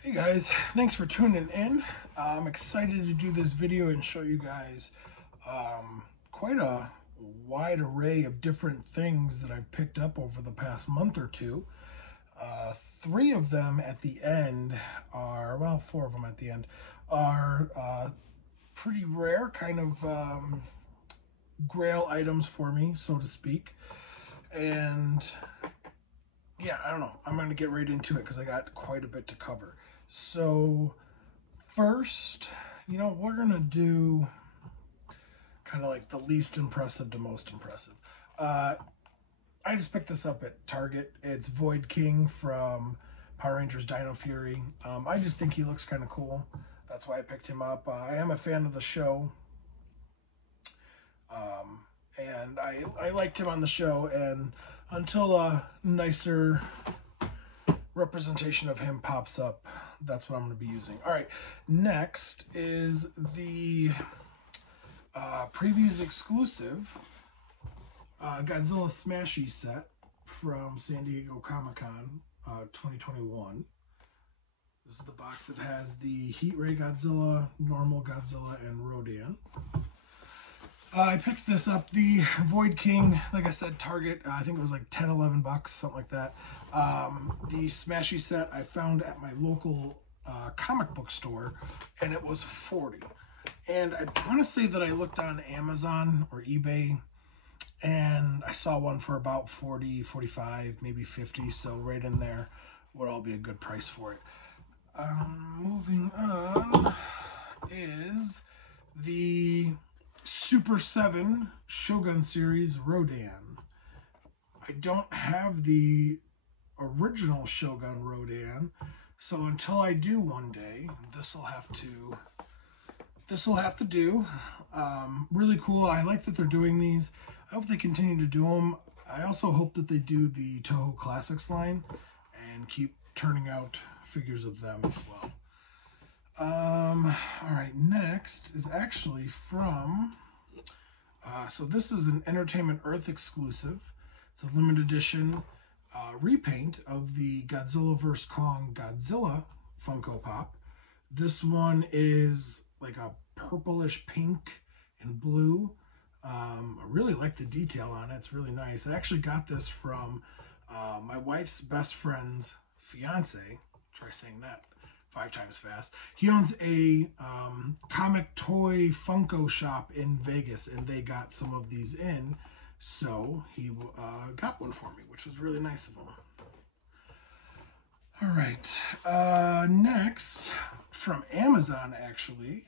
Hey guys, thanks for tuning in. I'm excited to do this video and show you guys quite a wide array of different things that I've picked up over the past month or two. Three of them at the end are, well, four of them at the end are pretty rare, kind of grail items for me, so to speak. And yeah, I don't know. I'm going to get right into it because I got quite a bit to cover. So first, we're going to do kind of like the least impressive to most impressive. I just picked this up at Target. It's Void King from Power Rangers Dino Fury. I just think he looks kind of cool. That's why I picked him up. I am a fan of the show. And I liked him on the show, and until a nicer representation of him pops up, that's what I'm going to be using. All right, next is the previews exclusive Godzilla Smashy set from San Diego Comic-Con 2021. This is the box that has the Heat Ray Godzilla, Normal Godzilla, and Rodan. I picked this up, the Void King, like I said, Target, I think it was like 10, 11 bucks, something like that. The Smashy set I found at my local comic book store, and it was 40. And I want to say that I looked on Amazon or eBay, and I saw one for about 40, 45, maybe 50, so right in there would all be a good price for it. Moving on is the Super 7 Shogun series Rodan. I don't have the original Shogun Rodan, so until I do one day, this will have to do. Really cool. I like that they're doing these. I hope they continue to do them. I also hope that they do the Toho Classics line and keep turning out figures of them as well. All right, next is actually from, so this is an Entertainment Earth exclusive. It's a limited edition repaint of the Godzilla vs. Kong Godzilla Funko Pop. This one is like a purplish pink and blue. I really like the detail on it. It's really nice. I actually got this from my wife's best friend's fiance. Try saying that 5 times fast. He owns a comic toy Funko shop in Vegas, and they got some of these in, so he got one for me, which was really nice of him. All right, next, from Amazon, actually,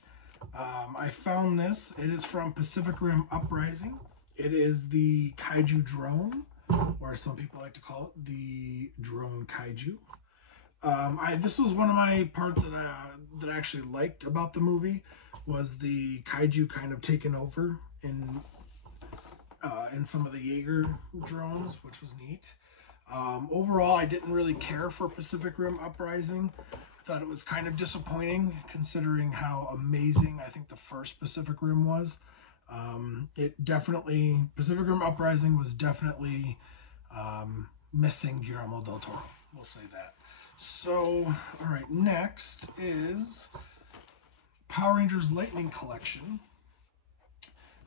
I found this. It is from Pacific Rim Uprising. It is the Kaiju drone, or some people like to call it the drone Kaiju. This was one of my parts that I actually liked about the movie, was the Kaiju kind of taking over in some of the Jaeger drones, which was neat. Overall, I didn't really care for Pacific Rim Uprising. I thought it was kind of disappointing considering how amazing I think the first Pacific Rim was. Pacific Rim Uprising was definitely missing Guillermo del Toro. We'll say that. So, all right, next is Power Rangers Lightning Collection.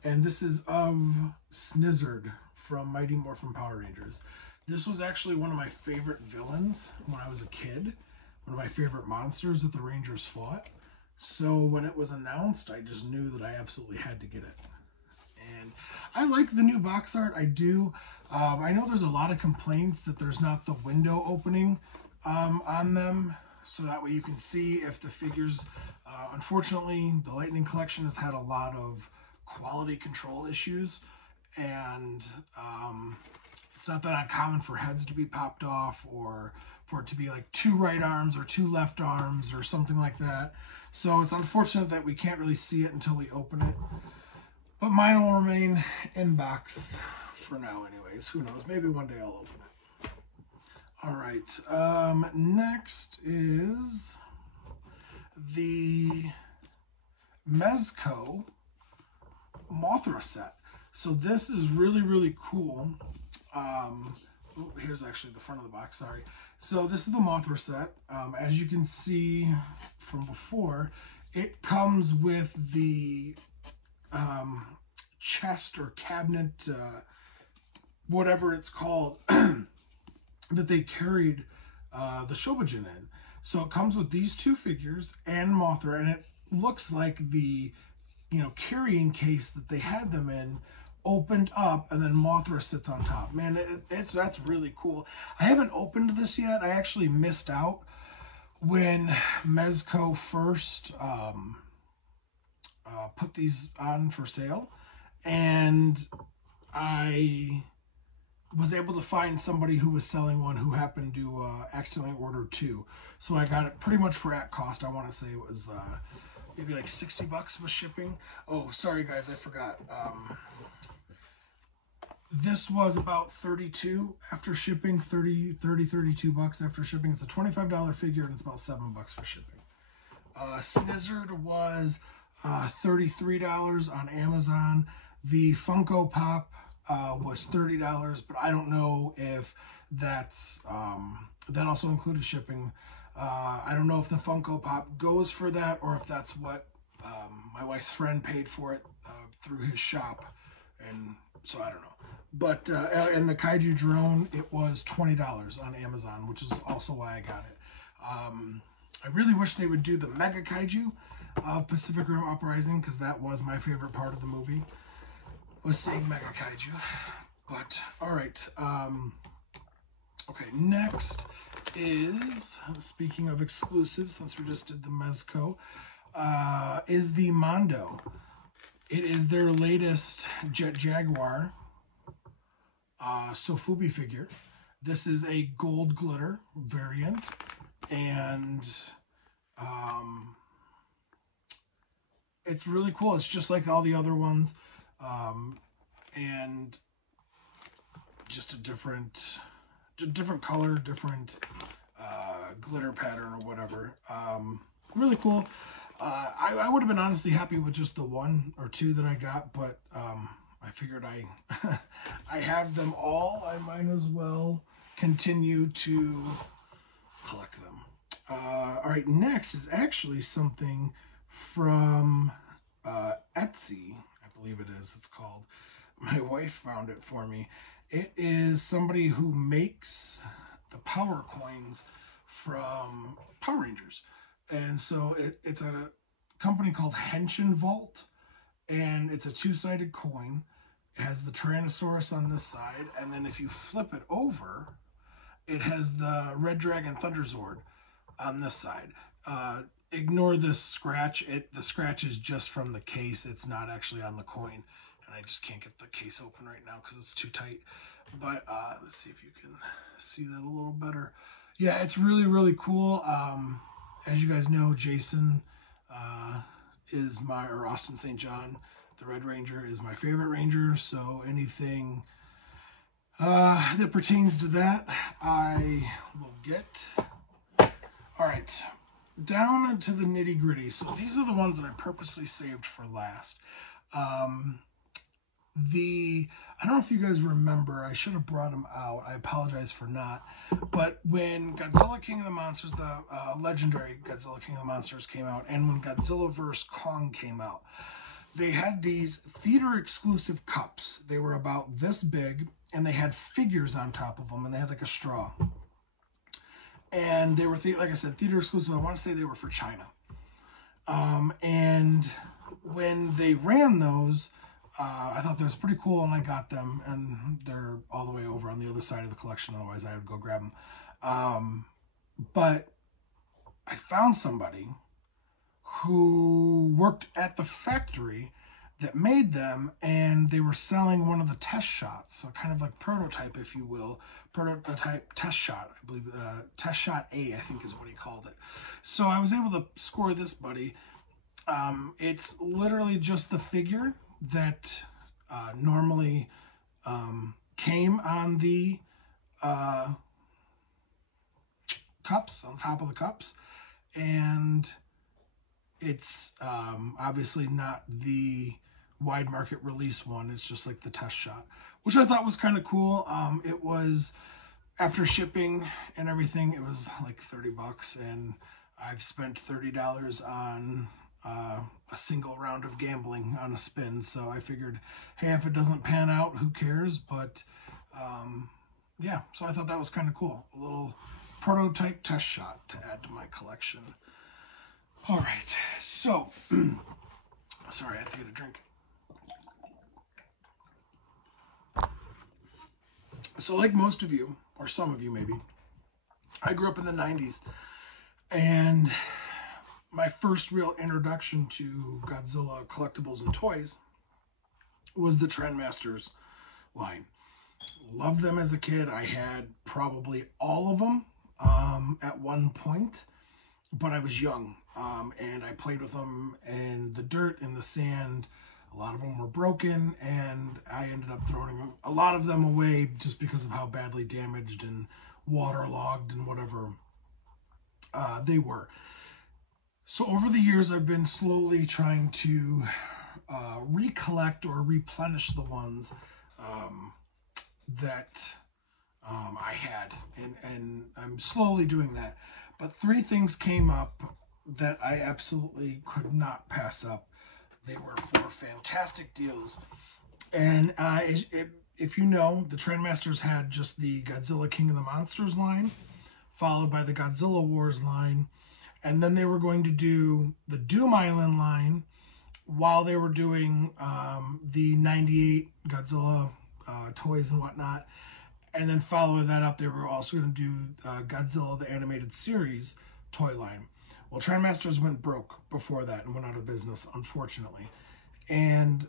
And this is of Snizzard from Mighty Morphin Power Rangers. This was actually one of my favorite villains when I was a kid. One of my favorite monsters that the Rangers fought. So when it was announced, I just knew that I absolutely had to get it. And I like the new box art, I do. I know there's a lot of complaints that there's not the window opening on them, so that way you can see if the figures, unfortunately, the Lightning Collection has had a lot of quality control issues, and it's not that uncommon for heads to be popped off, or for it to be like 2 right arms or 2 left arms or something like that. So it's unfortunate that we can't really see it until we open it, but mine will remain in box for now anyways. Who knows, maybe one day I'll open it. All right, next is the Mezco Mothra set. So this is really, really cool. Here's actually the front of the box, sorry. So this is the Mothra set. As you can see from before, it comes with the chest or cabinet, whatever it's called, that they carried the Shobijin in. So it comes with these two figures and Mothra, and it looks like the carrying case that they had them in opened up, and then Mothra sits on top. Man, that's really cool. I haven't opened this yet. I actually missed out when Mezco first put these on for sale, and I was able to find somebody who was selling one who happened to accidentally order two. So I got it pretty much for at cost. I want to say it was maybe like $60 with shipping. Oh, sorry guys, I forgot. This was about 32 after shipping, 32 bucks after shipping. It's a $25 figure, and it's about $7 for shipping. Snizzard was $33 on Amazon. The Funko Pop was $30, but I don't know if that's that also included shipping. I don't know if the Funko Pop goes for that, or if that's what my wife's friend paid for it through his shop, and so I don't know. But and the Kaiju drone, it was $20 on Amazon, which is also why I got it. I really wish they would do the Mega Kaiju of Pacific Rim Uprising, because that was my favorite part of the movie, was seeing Mega Kaiju. But all right, okay, next is, speaking of exclusives, since we just did the Mezco, is the Mondo. It is their latest Jet Jaguar Sofubi figure. This is a gold glitter variant, and it's really cool. It's just like all the other ones, and just a different color, different glitter pattern or whatever. Really cool. I would have been honestly happy with just the one or two that I got, but I figured I have them all. I might as well continue to collect them. All right, next is actually something from Etsy, I believe it is. It's called. My wife found it for me. It is somebody who makes the power coins from Power Rangers. And so it's a company called Henshin Vault, and it's a two-sided coin. It has the Tyrannosaurus on this side, and then if you flip it over, it has the Red Dragon Thunderzord on this side. Ignore this scratch. The scratch is just from the case. It's not actually on the coin, and I just can't get the case open right now because it's too tight. But let's see if you can see that a little better. Yeah, it's really, really cool. As you guys know, Jason is or Austin St. John, the Red Ranger, is my favorite Ranger. So anything that pertains to that, I will get. All right, down to the nitty gritty. So these are the ones that I purposely saved for last. I don't know if you guys remember, I should have brought them out. I apologize for not. But when Godzilla King of the Monsters, the legendary Godzilla King of the Monsters came out, and when Godzilla vs. Kong came out, they had these theater exclusive cups. They were about this big, and they had figures on top of them, and they had like a straw. And they were, like I said, theater exclusive. I want to say they were for China. And when they ran those, I thought that was pretty cool, and I got them, and they're all the way over on the other side of the collection. Otherwise, I would go grab them. But I found somebody who worked at the factory that made them, and they were selling one of the test shots, so kind of like prototype, if you will, prototype test shot, I believe, test shot A, I think is what he called it. So I was able to score this buddy. It's literally just the figure that normally came on the cups, on top of the cups, and it's obviously not the wide market release one. It's just like the test shot, which I thought was kind of cool. It was After shipping and everything, it was like 30 bucks, and I've spent $30 on a single round of gambling on a spin. So I figured, hey, if it doesn't pan out, who cares? But yeah, so I thought that was kind of cool. A little prototype test shot to add to my collection. All right, so, sorry, I have to get a drink. So like most of you, or some of you maybe, I grew up in the 90s, and my first real introduction to Godzilla collectibles and toys was the Trendmasters line. Loved them as a kid. I had probably all of them at one point, but I was young, and I played with them in the dirt, in the sand. A lot of them were broken, and I ended up throwing a lot of them away just because of how badly damaged and waterlogged and whatever they were. So over the years, I've been slowly trying to recollect or replenish the ones that I had, and I'm slowly doing that. But three things came up that I absolutely could not pass up. They were for fantastic deals. And if you know, the Trendmasters had just the Godzilla King of the Monsters line, followed by the Godzilla Wars line. And then they were going to do the Doom Island line while they were doing the 98 Godzilla toys and whatnot. And then following that up, they were also going to do Godzilla, the animated series toy line. Well, Trendmasters went broke before that and went out of business, unfortunately. And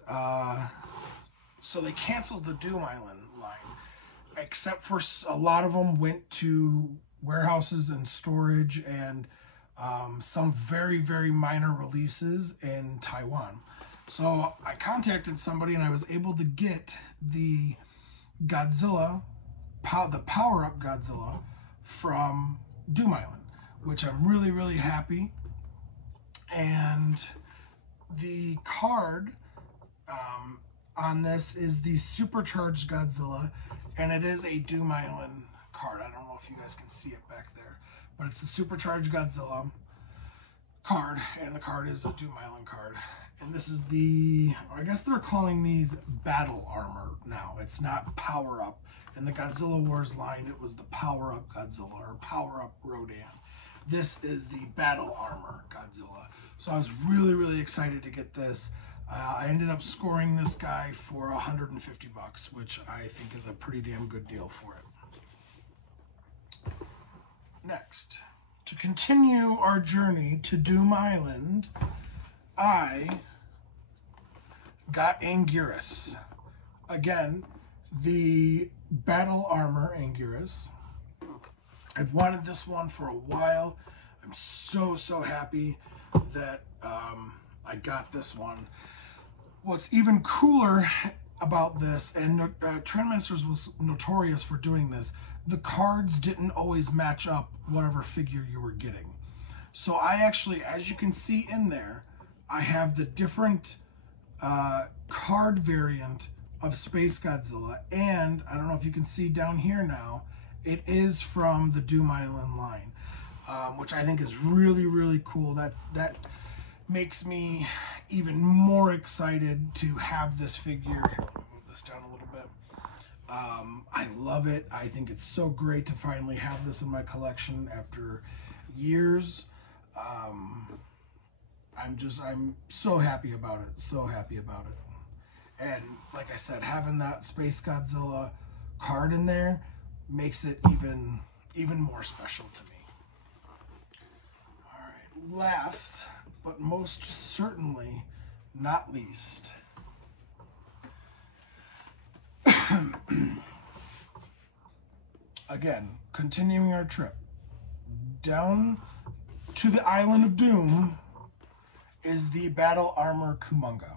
so they canceled the Doom Island line, except for a lot of them went to warehouses and storage, and some very, very minor releases in Taiwan. So I contacted somebody, and I was able to get the Godzilla, the power-up Godzilla from Doom Island, which I'm really, really happy. And the card on this is the Supercharged Godzilla, and it is a Doom Island card. I don't know if you guys can see it back there, but it's the Supercharged Godzilla card, and the card is a Doom Island card. And this is the, I guess they're calling these battle armor now. It's not power up. In the Godzilla Wars line, it was the power up Godzilla or power up Rodan. This is the battle armor Godzilla. So I was really, really excited to get this. I ended up scoring this guy for 150 bucks, which I think is a pretty damn good deal for it. Next, to continue our journey to Doom Island, I got Anguirus. Again, the battle armor Anguirus. I've wanted this one for a while. I'm so, so happy that I got this one. What's even cooler about this, and Trendmasters was notorious for doing this, the cards didn't always match up whatever figure you were getting. So I actually, as you can see in there, I have the different card variant of Space Godzilla, and I don't know if you can see down here now, it is from the Doom Island line, which I think is really, really cool. That makes me even more excited to have this figure. Here, let me move this down a little bit. I love it. I think it's so great to finally have this in my collection after years. I'm so happy about it. So happy about it. And like I said, having that Space Godzilla card in there makes it even more special to me. All right, last but most certainly not least, again, continuing our trip down to the Island of Doom is the Battle Armor Kumonga.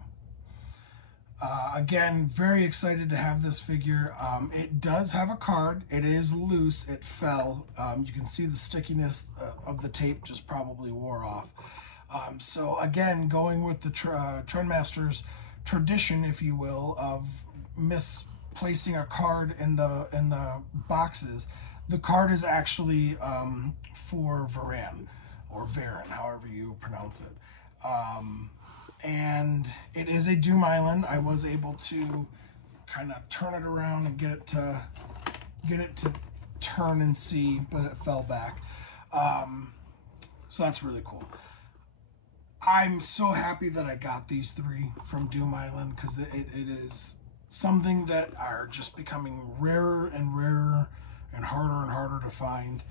Again, very excited to have this figure. It does have a card. It is loose. It fell. You can see the stickiness of the tape just probably wore off. So again, going with the Trendmasters tradition, if you will, of misplacing a card in the boxes, The card is actually for Varan, or Varen, however you pronounce it. And it is a Doom Island. I was able to kind of turn it around and get it to turn and see, but it fell back. So that's really cool. I'm so happy that I got these 3 from Doom Island, because it is something that are just becoming rarer and rarer and harder to find.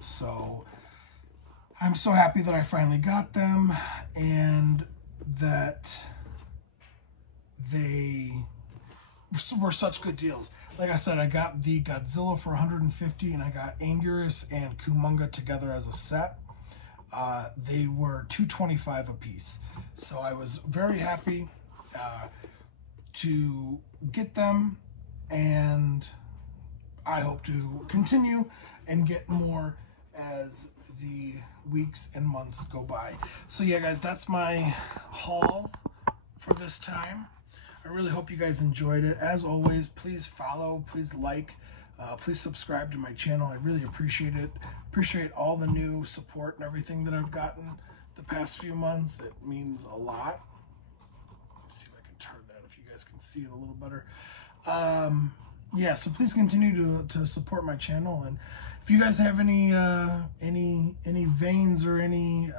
So I'm so happy that I finally got them, and that they were such good deals. Like I said, I got the Godzilla for 150, and I got Anguirus and Kumonga together as a set. They were $225 a piece. So I was very happy to get them, and I hope to continue and get more as the weeks and months go by. So yeah, guys, that's my haul for this time. I really hope you guys enjoyed it. As always, please follow, please like, please subscribe to my channel. I really appreciate it. Appreciate all the new support and everything that I've gotten the past few months. It means a lot. Let's see if I can turn that, if you guys can see it a little better. Yeah, so please continue to support my channel, and if you guys have any veins or any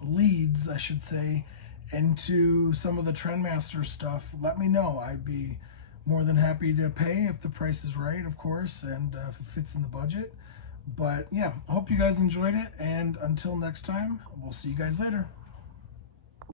leads, I should say, into some of the Trendmaster stuff, let me know. I'd be more than happy to pay if the price is right, of course, and if it fits in the budget. But yeah, I hope you guys enjoyed it, and until next time, we'll see you guys later.